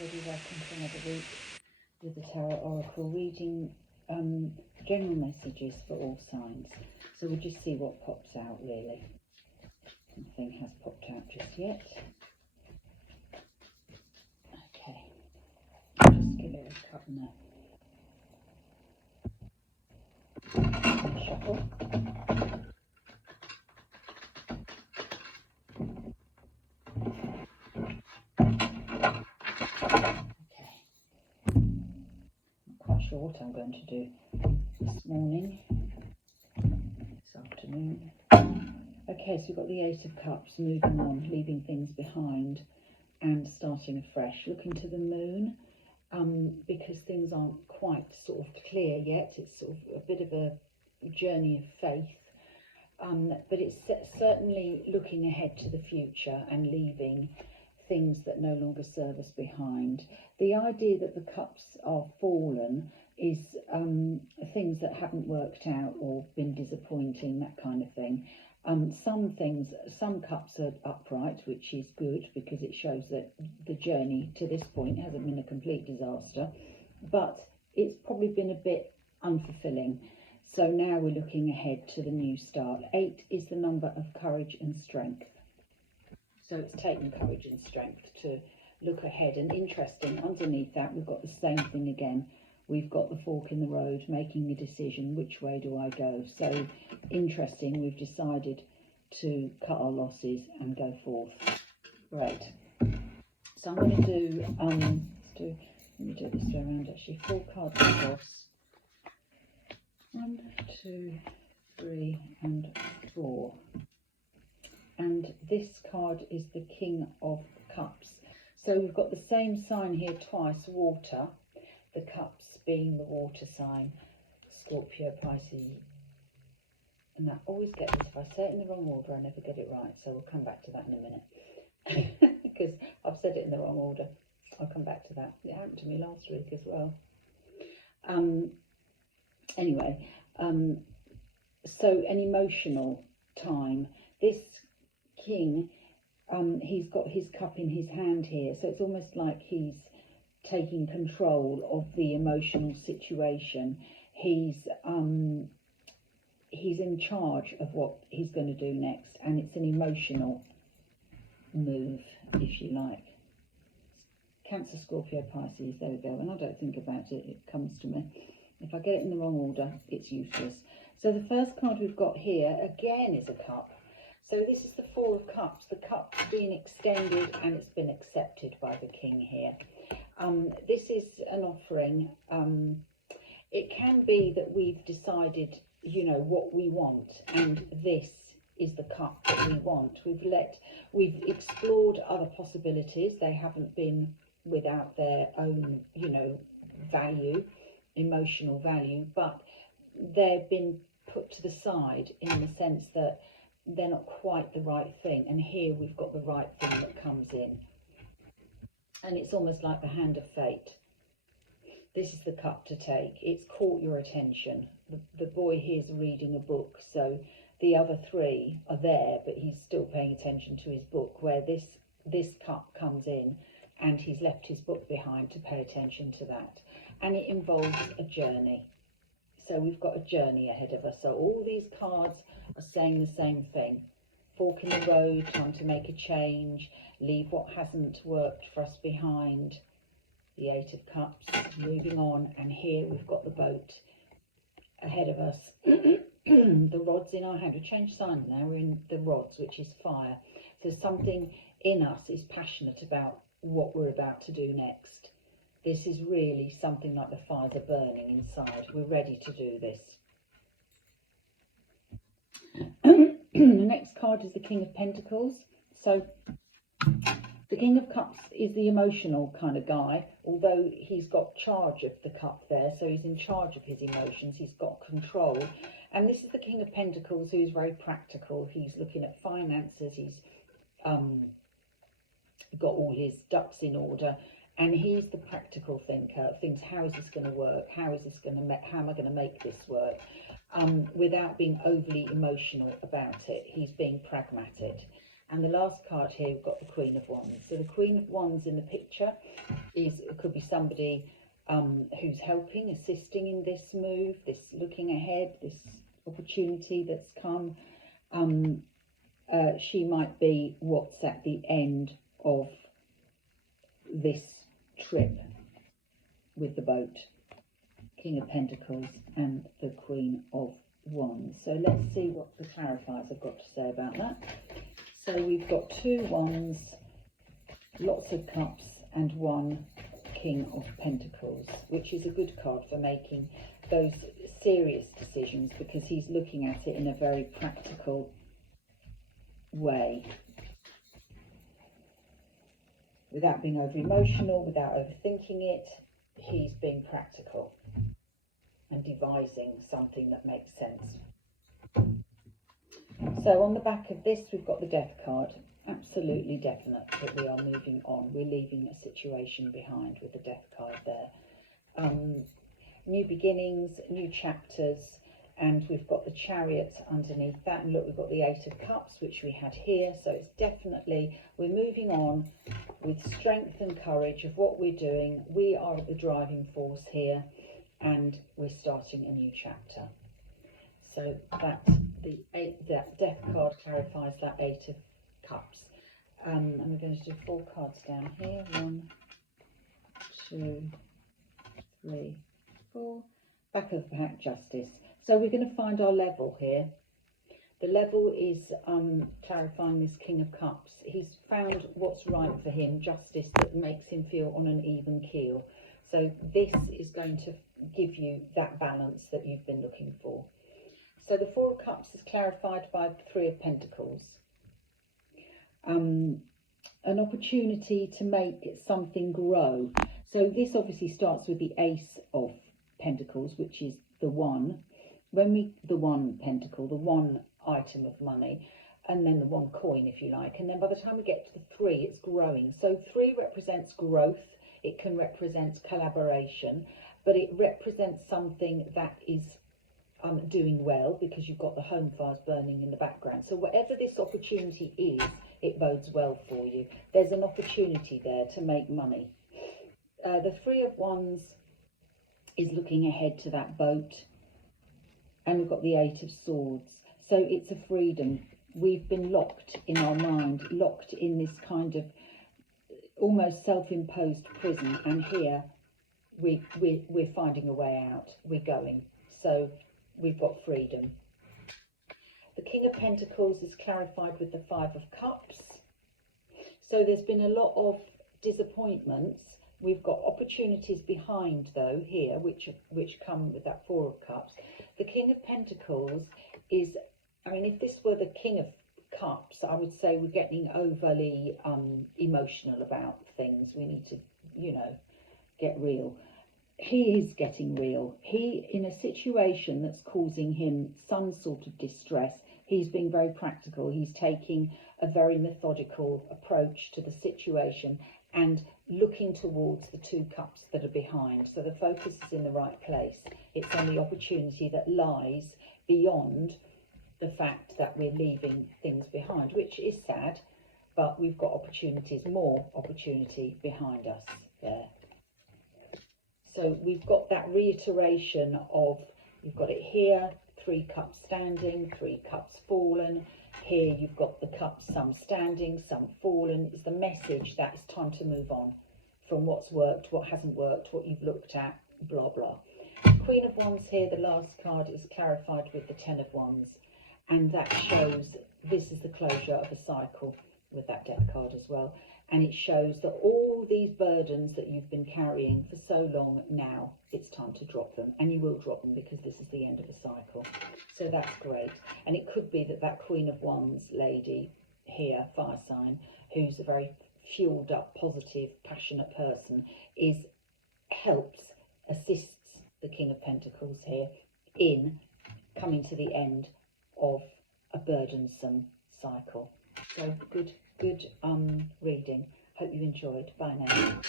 everybody, welcome to another week with the Tarot Oracle reading general messages for all signs. So we'll just see what pops out really. Nothing has popped out just yet. Okay, just give it a cut now. And shuffle. What I'm going to do this morning, this afternoon. Okay, so we've got the Eight of Cups, moving on, leaving things behind and starting afresh. Looking to the moon, because things aren't quite sort of clear yet. It's sort of a bit of a journey of faith, but it's certainly looking ahead to the future and leaving things that no longer serve us behind. The idea that the cups are fallen is things that haven't worked out or been disappointing, that kind of thing. Some cups are upright, which is good because it shows that the journey to this point hasn't been a complete disaster, but it's probably been a bit unfulfilling. So now we're looking ahead to the new start. 8 is the number of courage and strength. So it's taken courage and strength to look ahead. And interesting, underneath that, we've got the same thing again. We've got the fork in the road, making a decision, which way do I go? So interesting, we've decided to cut our losses and go forth. Great. So I'm going to do, let me do it this way around actually, 4 cards across. 1, 2, 3 and 4. And this card is the King of Cups. So we've got the same sign here twice, water. The cups being the water sign, Scorpio, Pisces. And I always get this, if I say it in the wrong order, I never get it right. So we'll come back to that in a minute. Because I've said it in the wrong order. I'll come back to that. It happened to me last week as well. Anyway, so an emotional time. This king, he's got his cup in his hand here. So it's almost like he's taking control of the emotional situation. He's in charge of what he's going to do next, and it's an emotional move, if you like. Cancer, Scorpio, Pisces, there we go. And I don't think about it, it comes to me. If I get it in the wrong order, it's useless. So the first card we've got here, again, is a cup. So this is the 4 of Cups. The cup's been extended and it's been accepted by the king here. This is an offering. It can be that we've decided, you know, what we want, and this is the cup that we want. We've explored other possibilities. They haven't been without their own, you know, value, emotional value, but they've been put to the side in the sense that they're not quite the right thing, and here we've got the right thing that comes in, and it's almost like the hand of fate. This is the cup to take. It's caught your attention. The boy here's reading a book, so the other 3 are there, but he's still paying attention to his book, where this cup comes in and he's left his book behind to pay attention to that, and it involves a journey. So we've got a journey ahead of us. So all these cards are saying the same thing. Fork in the road, time to make a change, leave what hasn't worked for us behind. The 8 of Cups, moving on. And here we've got the boat ahead of us. The rod's in our hand. We changed sign now. We're in the rods, which is fire. So something in us is passionate about what we're about to do next. This is really something like the fires are burning inside. We're ready to do this. The next card is the King of Pentacles. So the King of Cups is the emotional kind of guy, although he's got charge of the cup there. So he's in charge of his emotions. He's got control. And this is the King of Pentacles, who's very practical. He's looking at finances. He's got all his ducks in order. And he's the practical thinker. Thinks, how is this going to work? How am I going to make this work? Without being overly emotional about it. He's being pragmatic. And the last card here, we've got the Queen of Wands. So the Queen of Wands in the picture it could be somebody who's helping, assisting in this move, this looking ahead, this opportunity that's come. She might be what's at the end of this trip with the boat, King of Pentacles and the Queen of Wands. So let's see what the clarifiers have got to say about that. So we've got 2 Wands, lots of Cups and 1 King of Pentacles, which is a good card for making those serious decisions, because he's looking at it in a very practical way, without being over emotional, without overthinking it. He's being practical and devising something that makes sense. So on the back of this, we've got the Death card. Absolutely definite that we are moving on. We're leaving a situation behind with the Death card there. New beginnings, new chapters, and we've got the Chariot underneath that. And look, we've got the 8 of Cups, which we had here. So it's definitely, we're moving on with strength and courage of what we're doing. We are the driving force here, and we're starting a new chapter. So that Death card clarifies that 8 of Cups. And we're going to do 4 cards down here. 1, 2, 3, 4. Back of the pack, Justice. So we're going to find our level here. The level is clarifying this King of Cups. He's found what's right for him, justice that makes him feel on an even keel. So this is going to give you that balance that you've been looking for. So the 4 of Cups is clarified by the 3 of Pentacles. An opportunity to make something grow. So this obviously starts with the Ace of Pentacles, which is the 1. The 1 pentacle, the 1 item of money, and then the 1 coin, if you like. And then by the time we get to the 3, it's growing. So 3 represents growth. It can represent collaboration, but it represents something that is doing well, because you've got the home fires burning in the background. So whatever this opportunity is, it bodes well for you. There's an opportunity there to make money. The 3 of Wands is looking ahead to that boat, and we've got the 8 of Swords. So it's a freedom. We've been locked in our mind, locked in this kind of almost self-imposed prison, and here we're finding a way out. We're going. So we've got freedom. The King of Pentacles is clarified with the 5 of Cups. So there's been a lot of disappointments. We've got opportunities behind, though, here, which come with that 4 of Cups. The King of Pentacles is, I mean, if this were the King of Cups, I would say we're getting overly emotional about things. We need to, get real. He is getting real. He, in a situation that's causing him some sort of distress, he's being very practical. He's taking a very methodical approach to the situation and looking towards the 2 cups that are behind. So the focus is in the right place. It's on the opportunity that lies beyond the fact that we're leaving things behind, which is sad, but we've got opportunities, more opportunity behind us there. So we've got that reiteration of, you've got it here, 3 cups standing, 3 cups fallen. Here you've got the cups, some standing, some fallen. It's the message that it's time to move on from what's worked, what hasn't worked, what you've looked at, blah, blah. Queen of Wands here, the last card, is clarified with the 10 of Wands. And that shows this is the closure of a cycle with that Death card as well. And it shows that all these burdens that you've been carrying for so long, now it's time to drop them. And you will drop them, because this is the end of a cycle. So that's great. And it could be that that Queen of Wands lady here, fire sign, who's a very fueled up, positive, passionate person, helps, assists the King of Pentacles here in coming to the end of a burdensome cycle. So good reading. Hope you enjoyed. Bye now.